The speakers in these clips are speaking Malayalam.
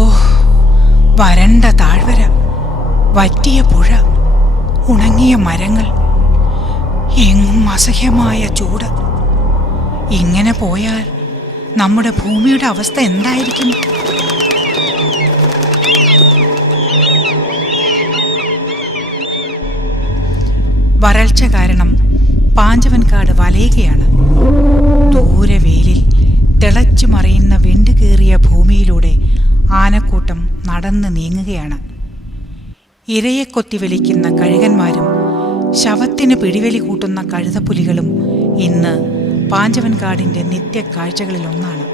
ഓ, വരണ്ട താഴ്വര, വറ്റിയ പുഴ, ഉണങ്ങിയ മരങ്ങൾ, എങ്ങും അസഹ്യമായ ചൂട്. ഇങ്ങനെ പോയാൽ നമ്മുടെ ഭൂമിയുടെ അവസ്ഥ എന്തായിരിക്കും? വരൾച്ച കാരണം പാഞ്ചവൻകാട് വലയുകയാണ്. ദൂരെ വേലിൽ തിളച്ചു മറിയുന്ന വിണ്ടു കീറിയ ഭൂമിയിലൂടെ ആനക്കൂട്ടം നടന്ന് നീങ്ങുകയാണ്. ഇരയെ കൊത്തി വലിക്കുന്ന കഴുകന്മാരും ശവത്തിന് പിടിവലി കൂട്ടുന്ന കഴുതപ്പുലികളും ഇന്ന് പാഞ്ചവൻകാടിൻ്റെ നിത്യ കാഴ്ചകളിലൊന്നാണ്.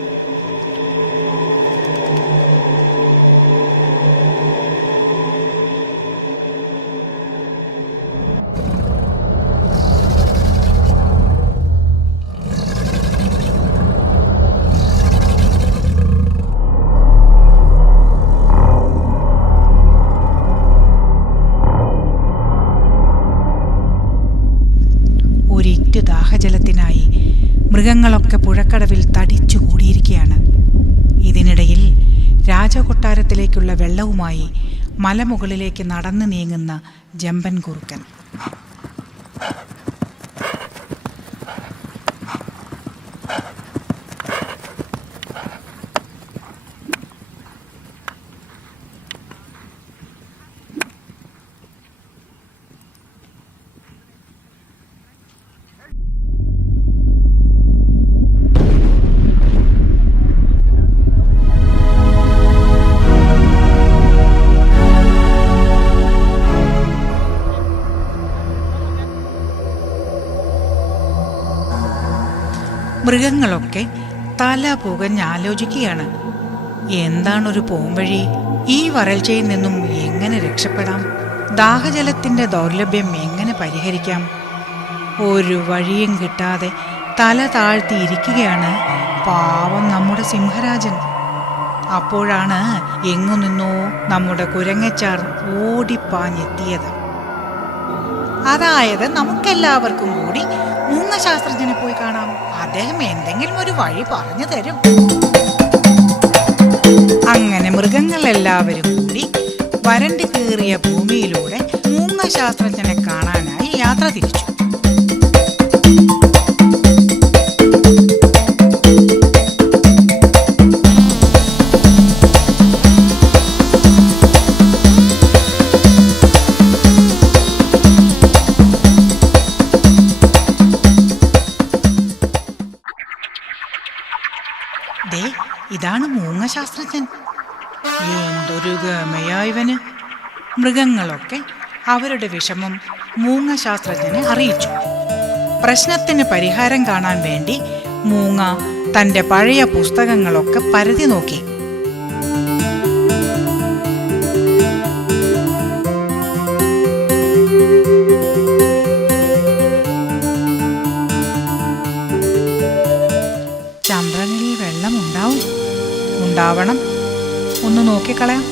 ഒരിറ്റു ദാഹജലത്തിനായി മൃഗങ്ങളൊക്കെ പുഴക്കടവിൽ തടിച്ചു കൂടിയിരിക്കുകയാണ്. ഇതിനിടയിൽ രാജകൊട്ടാരത്തിലേക്കുള്ള വെള്ളവുമായി മലമുകളിലേക്ക് നടന്നു നീങ്ങുന്ന ജമ്പൻ കുറുക്കൻ. മൃഗങ്ങളൊക്കെ തല പുകഞ്ഞാലോചിക്കുകയാണ്. എന്താണൊരു പോംവഴി? ഈ വരൾച്ചയിൽ നിന്നും എങ്ങനെ രക്ഷപ്പെടാം? ദാഹജലത്തിൻ്റെ ദൗർലഭ്യം എങ്ങനെ പരിഹരിക്കാം? ഒരു വഴിയും കിട്ടാതെ തല താഴ്ത്തിയിരിക്കുകയാണ് പാവം നമ്മുടെ സിംഹരാജൻ. അപ്പോഴാണ് എങ്ങു നിന്നോ നമ്മുടെ കുരങ്ങച്ചാർ ഓടിപ്പാഞ്ഞെത്തിയത്. അതായത് നമുക്കെല്ലാവർക്കും കൂടി മൂങ്ങശാസ്ത്രജ്ഞനെ പോയി കാണാം. അദ്ദേഹം എന്തെങ്കിലും ഒരു വഴി പറഞ്ഞു തരും. അങ്ങനെ മൃഗങ്ങളെല്ലാവരും കൂടി വരണ്ടു കീറിയ ഭൂമിയിലൂടെ മൂങ്ങശാസ്ത്രജ്ഞനെ കാണാനായി യാത്ര തിരിച്ചു. ഇതാണ് മൂങ്ങശാസ്ത്രജ്ഞൻ. എന്തൊരു ഗമയായവന്! മൃഗങ്ങളൊക്കെ അവരുടെ വിഷമം മൂങ്ങശാസ്ത്രജ്ഞനെ അറിയിച്ചു. പ്രശ്നത്തിന് പരിഹാരം കാണാൻ വേണ്ടി മൂങ്ങ തൻ്റെ പഴയ പുസ്തകങ്ങളൊക്കെ പരതി നോക്കി. ചന്ദ്രനിൽ വെള്ളം ഉണ്ടാവണം, ഒന്ന് നോക്കിക്കളയാം.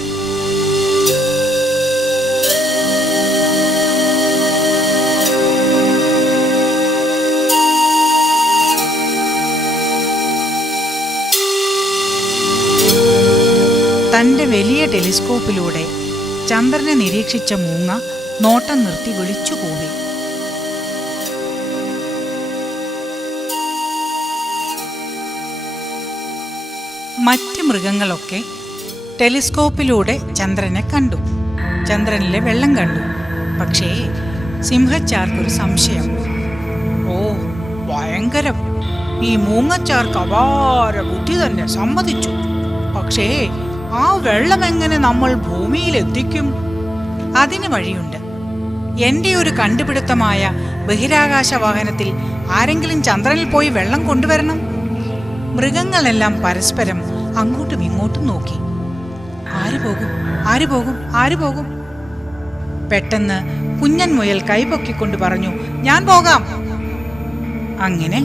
തൻ്റെ വലിയ ടെലിസ്കോപ്പിലൂടെ ചന്ദ്രനെ നിരീക്ഷിച്ച മൂങ്ങ നോട്ടം നിർത്തി വിളിച്ചു കൂവി. മറ്റ് മൃഗങ്ങളൊക്കെ ടെലിസ്കോപ്പിലൂടെ ചന്ദ്രനെ കണ്ടു, ചന്ദ്രനിലെ വെള്ളം കണ്ടു. പക്ഷേ സിംഹച്ചാർക്കൊരു സംശയം. ഓ, ഭയങ്കരം! ഈ മൂങ്ങച്ചാർക്ക് അപാര ബുദ്ധി തന്നെ, സമ്മതിച്ചു. പക്ഷേ ആ വെള്ളം എങ്ങനെ നമ്മൾ ഭൂമിയിലെത്തിക്കും? അതിന് വഴിയുണ്ട്. എൻ്റെ ഒരു കണ്ടുപിടുത്തമായ ബഹിരാകാശ വാഹനത്തിൽ ആരെങ്കിലും ചന്ദ്രനിൽ പോയി വെള്ളം കൊണ്ടുവരണം. മൃഗങ്ങളെല്ലാം പരസ്പരം അങ്ങോട്ടും ഇങ്ങോട്ടും നോക്കി. ആര് പോകും? പെട്ടെന്ന് കുഞ്ഞൻ മുയൽ കൈപൊക്കിക്കൊണ്ട് പറഞ്ഞു, ഞാൻ പോകാം. അങ്ങനെ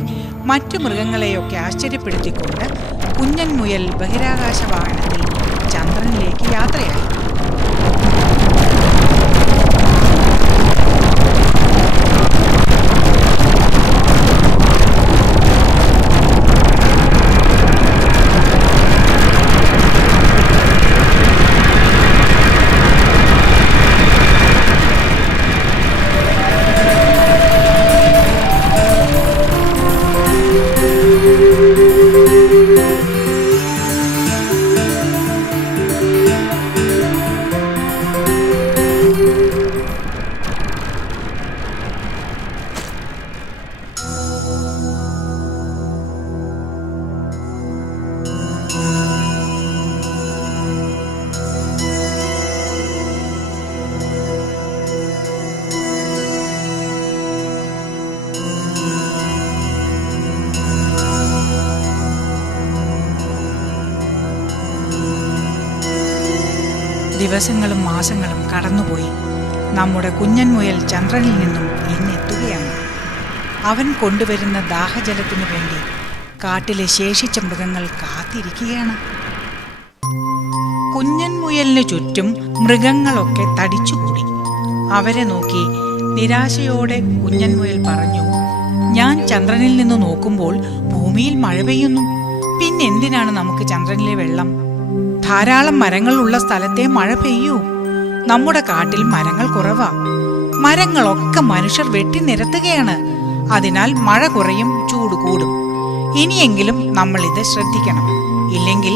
മറ്റു മൃഗങ്ങളെയൊക്കെ ആശ്ചര്യപ്പെടുത്തിക്കൊണ്ട് കുഞ്ഞൻ മുയൽ ബഹിരാകാശ വാഹനത്തിൽ ചന്ദ്രനിലേക്ക് യാത്രയായി. ദിവസങ്ങളും മാസങ്ങളും കടന്നുപോയി. നമ്മുടെ കുഞ്ഞൻ മുയൽ ചന്ദ്രനിൽ നിന്നും ഇന്നെത്തുകയാണ്. അവൻ കൊണ്ടുവരുന്ന ദാഹജലത്തിനു വേണ്ടി കാട്ടിലെ ശേഷിച്ച മൃഗങ്ങൾ കാത്തിരിക്കുകയാണ്. കുഞ്ഞൻ മുയലിനു ചുറ്റും മൃഗങ്ങളൊക്കെ തടിച്ചുകൂടി. അവരെ നോക്കി നിരാശയോടെ കുഞ്ഞൻ മുയൽ പറഞ്ഞു, ഞാൻ ചന്ദ്രനിൽ നിന്ന് നോക്കുമ്പോൾ ഭൂമിയിൽ മഴ പെയ്യുന്നു. പിന്നെന്തിനാണ് നമുക്ക് ചന്ദ്രനിലെ വെള്ളം? ധാരാളം മരങ്ങൾ ഉള്ള സ്ഥലത്തെ മഴ പെയ്യൂ. നമ്മുടെ കാട്ടിൽ മരങ്ങൾ കുറവാ. മരങ്ങളൊക്കെ മനുഷ്യർ വെട്ടി നിരത്തുകയാണ്. അതിനാൽ മഴ കുറയും, ചൂട് കൂടും. ഇനിയെങ്കിലും നമ്മൾ ഇത് ശ്രദ്ധിക്കണം. ഇല്ലെങ്കിൽ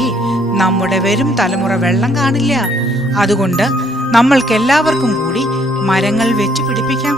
നമ്മുടെ വരും തലമുറ വെള്ളം കാണില്ല. അതുകൊണ്ട് നമ്മൾക്കെല്ലാവർക്കും കൂടി മരങ്ങൾ വെച്ച് പിടിപ്പിക്കാം.